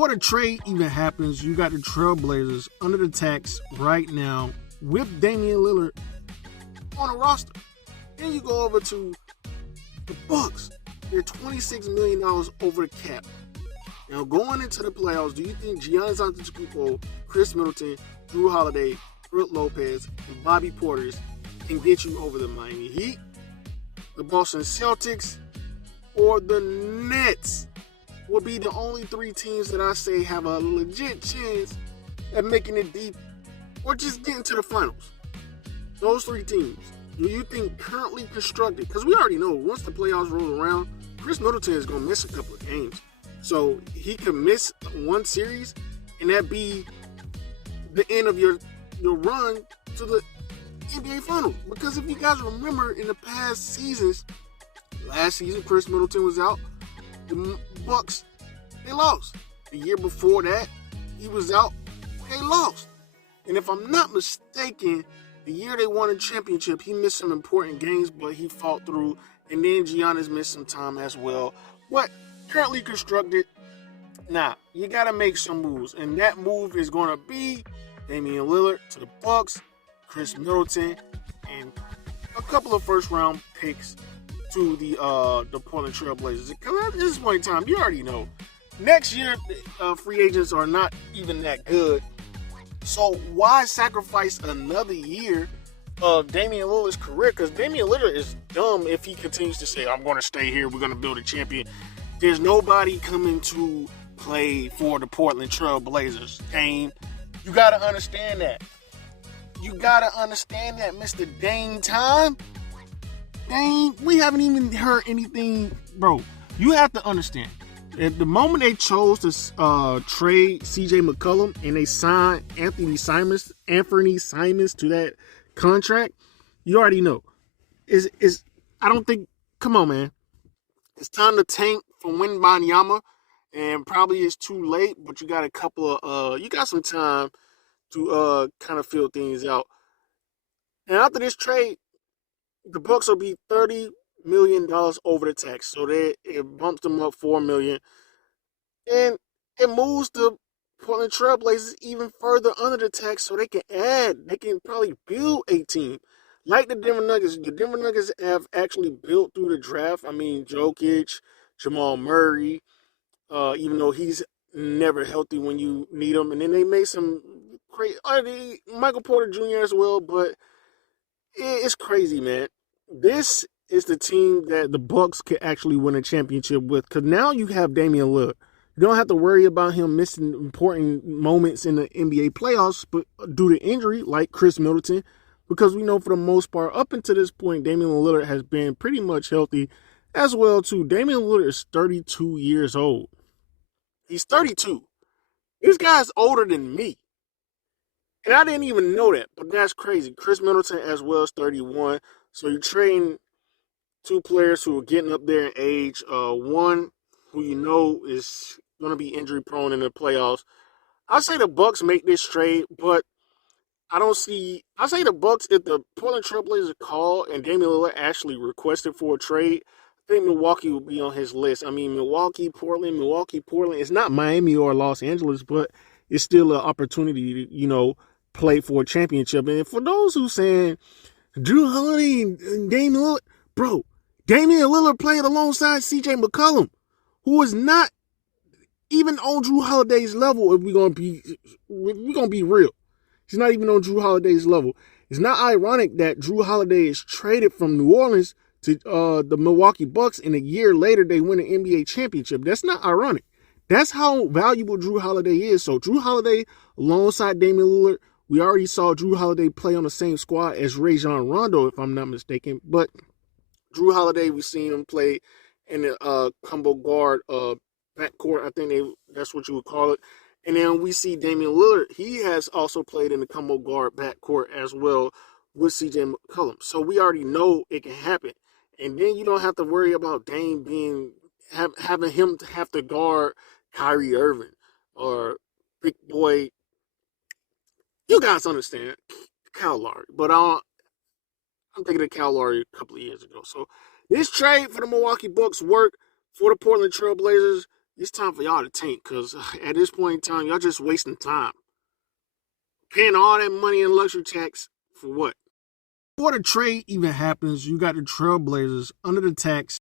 before the trade even happens, you got the Trailblazers under the tax right now with Damian Lillard on a roster. Then you go over to the Bucks. They're $26 million over the cap. Now, going into the playoffs, do you think Giannis Antetokounmpo, Chris Middleton, Drew Holiday, Brook Lopez, and Bobby Portis can get you over the Miami Heat, the Boston Celtics, or the Nets? Will be the only three teams that I say have a legit chance at making it deep or just getting to the finals. Those three teams, do you think currently constructed? Because we already know once the playoffs roll around, Chris Middleton is going to miss a couple of games. So he could miss one series and that be the end of your run to the NBA Finals. Because if you guys remember in the past seasons, last season Chris Middleton was out. The Bucks, they lost. The year before that, he was out. They lost. And if I'm not mistaken, the year they won a championship, he missed some important games, but he fought through. And then Giannis missed some time as well. But currently constructed, now you got to make some moves. And that move is going to be Damian Lillard to the Bucks, Chris Middleton, and a couple of first-round picks to the Portland Trailblazers. Because at this point in time, you already know, next year, free agents are not even that good. So why sacrifice another year of Damian Lillard's career? Because Damian Lillard is dumb if he continues to say, I'm going to stay here, we're going to build a champion. There's nobody coming to play for the Portland Trailblazers. Dame, you got to understand that. You got to understand that, Mr. Dame Time. Dame, we haven't even heard anything. Bro, you have to understand. At the moment they chose to trade CJ McCollum and they signed Anthony Simons to that contract, you already know. I don't think, come on, man. It's time to tank for Wembanyama, and probably it's too late, but you got a couple of, you got some time to kind of fill things out. And after this trade, the Bucks will be $30 million over the tax. So it bumps them up $4 million. And it moves the Portland Trailblazers even further under the tax so they can probably build a team. Like the Denver Nuggets. The Denver Nuggets have actually built through the draft. I mean, Jokic, Jamal Murray, even though he's never healthy when you need him. And then they made some crazy, Michael Porter Jr. as well, but it's crazy, man. This is the team that the Bucks could actually win a championship with, because now you have Damian Lillard. You don't have to worry about him missing important moments in the NBA playoffs, but due to injury, like Chris Middleton, because we know for the most part, up until this point, Damian Lillard has been pretty much healthy as well, too. Damian Lillard is 32 years old. He's 32. This guy's older than me. And I didn't even know that, but that's crazy. Chris Middleton as well is 31. So you're trading two players who are getting up there in age. One who you know is going to be injury prone in the playoffs. I say the Bucks make this trade, but I say the Bucks, if the Portland Trailblazers call and Damian Lillard actually requested for a trade, I think Milwaukee will be on his list. I mean, Milwaukee, Portland. It's not Miami or Los Angeles, but it's still an opportunity to, play for a championship. And for those who saying Drew Holiday and Damian Lillard, bro, Damian Lillard played alongside CJ McCollum, who is not even on Drew Holiday's level. If we're gonna be real, he's not even on Drew Holiday's level. It's not ironic that Drew Holiday is traded from New Orleans to the Milwaukee Bucks, and a year later they win an NBA championship. That's not ironic. That's how valuable Drew Holiday is. So Drew Holiday alongside Damian Lillard. We already saw Drew Holiday play on the same squad as Rajon Rondo, if I'm not mistaken. But Drew Holiday, we've seen him play in the combo guard backcourt. I think that's what you would call it. And then we see Damian Lillard. He has also played in the combo guard backcourt as well with CJ McCollum. So we already know it can happen. And then you don't have to worry about Dame having him to have to guard Kyrie Irving or big boy. You guys understand Kyle Lowry, but I'm thinking of Kyle Lowry a couple of years ago. So this trade for the Milwaukee Bucks worked for the Portland Trailblazers. it's time for y'all to tank, because at this point in time, y'all just wasting time. Paying all that money in luxury tax for what? Before the trade even happens, you got the Trailblazers under the tax